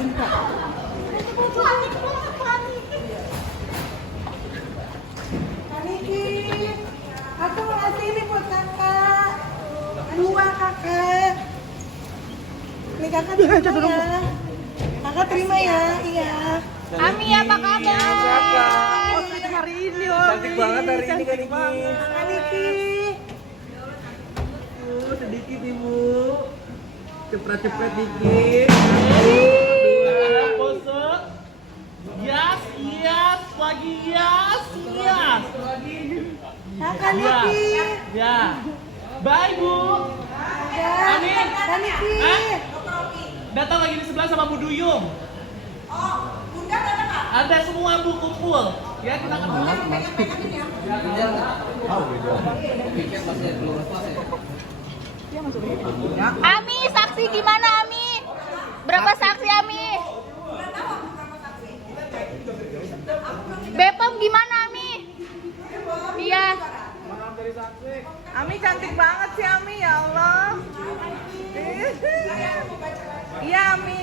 Sini Kak. Niki, aku mau ngasih ini buat kakak. Dua kakak. Ini kakak terima ya. Kakak terima ya, iya. Ami apa kabar? Oh, hari ini Cantik banget hari ini Kak Niki. Kak Niki. Sedikit Ibu. Cepet-cepet dikit. Pose. Yes, yes, lagi yes, yes. Kakak Niki. Ya. Bye, Bu. Amin. Kak Niki. Hah? Datang lagi di sebelah sama Bu Duyung. Oh, Bunda datang nggak? Ada semua Bu kumpul. Ya, kita ketemu. Ami, saksi gimana Ami? Berapa saksi Ami? Bepom gimana Ami? Iya. Ami cantik banget sih Ami, ya Allah. Iya Ami.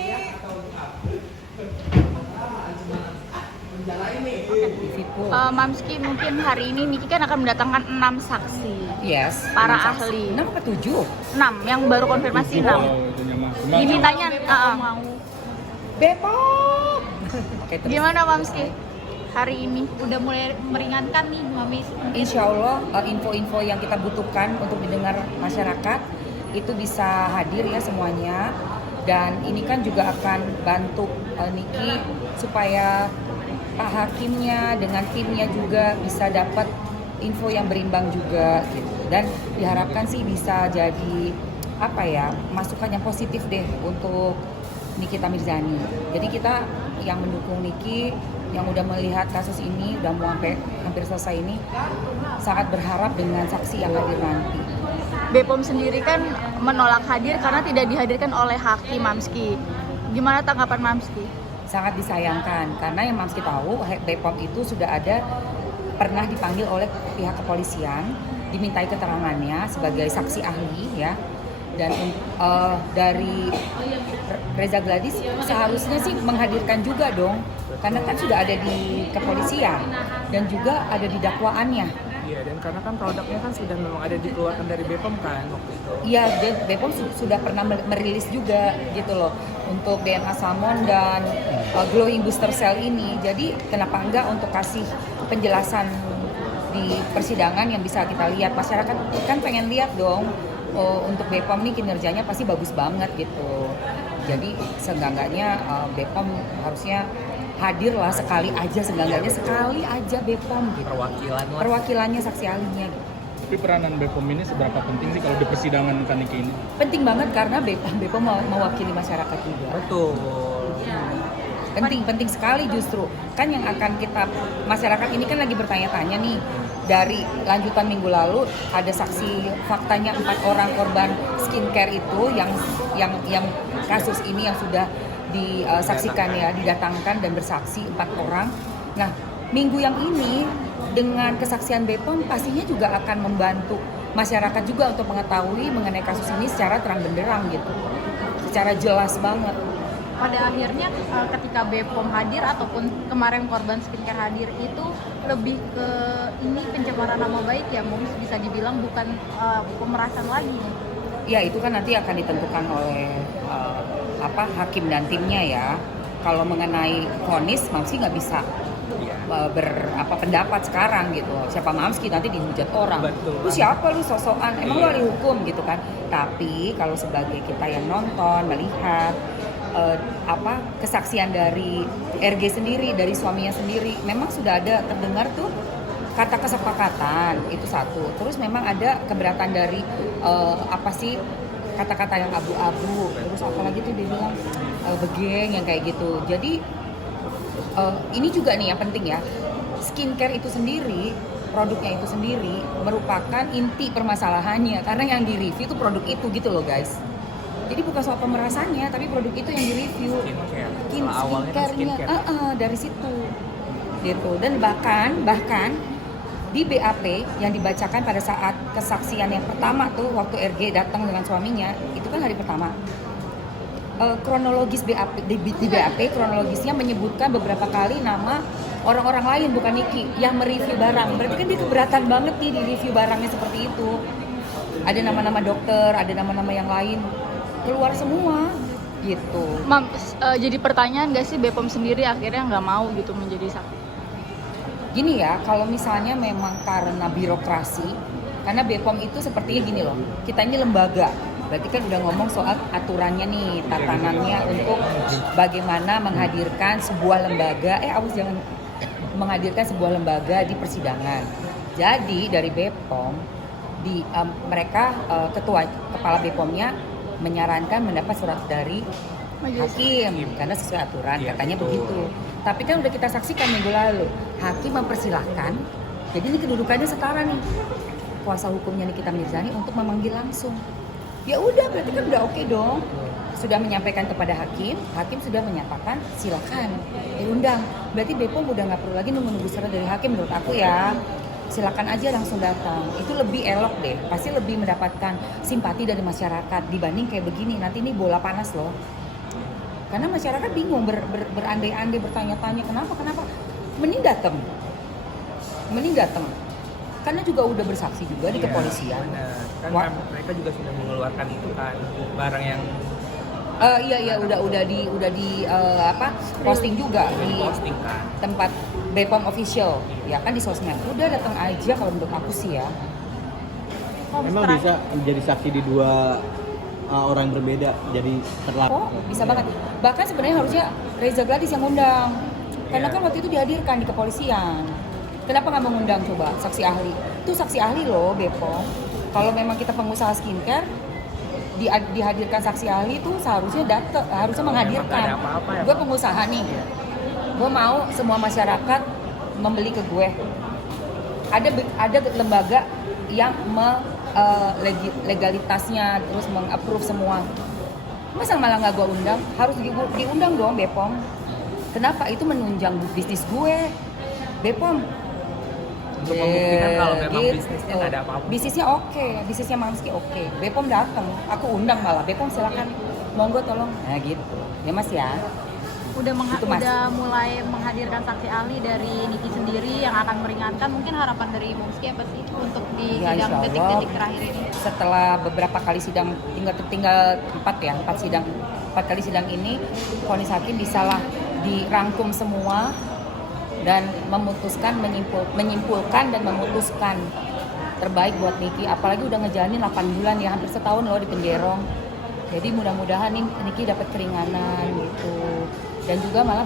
Mamski, mungkin hari ini Niki kan akan mendatangkan 6 saksi. Yes. Para 6 saksi. ahli. 6 apa 7? 6 yang baru konfirmasi 6. Dimintanya mau. Bepom. Oke, terus. Gimana Mamski? Hari ini udah mulai meringankan nih Mami. Insya Allah info-info yang kita butuhkan untuk didengar masyarakat itu bisa hadir ya semuanya. Dan ini kan juga akan bantu Niki supaya Pak Hakimnya dengan timnya juga bisa dapat info yang berimbang juga gitu. Dan diharapkan sih bisa jadi apa ya, masukan yang positif deh untuk Nikita Mirzani. Jadi kita yang mendukung Niki, yang udah melihat kasus ini, udah mau hampir selesai ini, sangat berharap dengan saksi yang hadir nanti. Bepom sendiri kan menolak hadir karena tidak dihadirkan oleh Hakim Mamski. Gimana tanggapan Mamski? Sangat disayangkan karena yang Mamski tahu Bepom itu sudah ada pernah dipanggil oleh pihak kepolisian, dimintai keterangannya sebagai saksi ahli ya. Dan dari Reza Gladys seharusnya sih menghadirkan juga dong, karena kan sudah ada di kepolisian dan juga ada di dakwaannya. Iya, dan karena kan produknya kan sudah memang ada dikeluarkan dari Bepom kan waktu itu. Iya, Bepom sudah pernah merilis juga gitu loh untuk DNA salmon dan glowing booster cell ini. Jadi kenapa enggak untuk kasih penjelasan di persidangan yang bisa kita lihat, masyarakat kan pengen lihat dong. Untuk Bepom nih kinerjanya pasti bagus banget gitu. Jadi seenggak-enggaknya Bepom harusnya hadir lah sekali aja, seenggak-enggaknya sekali aja Bepom gitu. Perwakilannya saksi ahlinya gitu. Tapi peranan Bepom ini seberapa penting sih kalau di persidangan Kak Niki ini? Penting banget karena Bepom mewakili masyarakat juga. Betul. Penting sekali justru. Kan yang akan kita, masyarakat ini kan lagi bertanya-tanya nih, dari lanjutan minggu lalu ada saksi faktanya 4 orang korban skincare itu yang kasus ini yang sudah disaksikan ya, didatangkan dan bersaksi 4 orang. Nah, minggu yang ini dengan kesaksian Bepom pastinya juga akan membantu masyarakat juga untuk mengetahui mengenai kasus ini secara terang benderang gitu, secara jelas banget. Pada akhirnya ketika Bepom hadir ataupun kemarin korban skincare hadir itu lebih ke ini pencemaran nama baik ya, Moms, bisa dibilang bukan pemerasan lagi. Ya itu kan nanti akan ditentukan oleh hakim dan timnya ya. Kalau mengenai vonis, Mamski nggak bisa pendapat sekarang gitu. Siapa Mamski nanti dihujat orang. Betul. Lu siapa lu sosokan? Emang lu ahli hukum gitu kan? Tapi kalau sebagai kita yang nonton, melihat kesaksian dari RG sendiri, dari suaminya sendiri, memang sudah ada terdengar tuh kata kesepakatan itu satu. Terus memang ada keberatan dari kata-kata yang abu-abu. Terus apalagi tuh dia bilang begeng yang kayak gitu. Jadi ini juga nih yang penting ya. Skincare itu sendiri, produknya itu sendiri merupakan inti permasalahannya karena yang di-review itu produk itu gitu loh guys. Jadi bukan soal pemerasannya, tapi produk itu yang di-review. Skincare-nya dari situ. Gitu. Dan bahkan di BAP yang dibacakan pada saat kesaksian yang pertama tuh waktu RG datang dengan suaminya, itu kan hari pertama. kronologis BAP di BAP kronologisnya menyebutkan beberapa kali nama orang-orang lain bukan Niki yang mereview barang. Berarti kan dia keberatan banget nih di review barangnya seperti itu. Ada nama-nama dokter, ada nama-nama yang lain keluar semua gitu. Mam, jadi pertanyaan nggak sih BPOM sendiri akhirnya nggak mau gitu menjadi saksi? Gini ya, kalau misalnya memang karena birokrasi, karena BPOM itu sepertinya gini loh, kita ini lembaga. Berarti kan udah ngomong soal aturannya nih, tatanannya untuk bagaimana menghadirkan sebuah lembaga, menghadirkan sebuah lembaga di persidangan. Jadi dari BPOM, mereka kepala BPOM-nya menyarankan mendapat surat dari hakim karena sesuai aturan, katanya begitu. Tapi kan udah kita saksikan minggu lalu, hakim mempersilahkan. Jadi ini kedudukannya setara nih, kuasa hukumnya Nikita Mirzani untuk memanggil langsung. Ya udah, berarti kan udah oke dong. Sudah menyampaikan kepada hakim sudah menyatakan silakan diundang. Berarti BPOM udah nggak perlu lagi nunggu surat dari hakim menurut aku ya. Silakan aja langsung datang. Itu lebih elok deh. Pasti lebih mendapatkan simpati dari masyarakat dibanding kayak begini. Nanti ini bola panas loh. Karena masyarakat bingung berandai-andai bertanya-tanya kenapa. Mending datang. Karena juga udah bersaksi juga di kepolisian. Kan mereka juga sudah mengeluarkan itu kan barang yang iya udah di posting juga di posting kan. tempat BPOM official ya kan di sosmed. Udah datang aja kalau menurut aku sih ya. Emang bisa menjadi saksi di dua orang berbeda jadi terlapor. Bisa banget. Bahkan sebenarnya harusnya Reza Gladys yang undang. Karena kan waktu itu dihadirkan di kepolisian. Kenapa nggak mengundang coba saksi ahli? Itu saksi ahli loh BPOM. Kalau memang kita pengusaha skincare dihadirkan saksi ahli itu seharusnya harusnya menghadirkan. Gue pengusaha nih, gue mau semua masyarakat membeli ke gue. Ada lembaga yang legalitasnya terus mengapprove semua. Masa malah nggak gue undang? Harus diundang dong BPOM. Kenapa? Itu menunjang bisnis gue. BPOM Untuk membuktikan kalau memang bisnisnya nggak ada apa-apa. Bisnisnya oke, bisnisnya Mamski oke. BPOM datang, aku undang malah. BPOM silakan, monggo tolong. Nah gitu, ya Mas ya. Udah Itu, Mas. mulai menghadirkan saksi ahli dari Niki sendiri yang akan meringankan. Mungkin harapan dari Mamski apa sih untuk di Ya, sidang insya detik-detik Allah. terakhir ini? Setelah beberapa kali sidang, tinggal 4 kali sidang ini, vonis hakim bisalah dirangkum semua dan menyimpulkan dan memutuskan terbaik buat Niki. Apalagi udah ngejalanin 8 bulan ya, hampir setahun loh di penjerong. Jadi mudah-mudahan nih Niki dapat keringanan gitu. Dan juga malah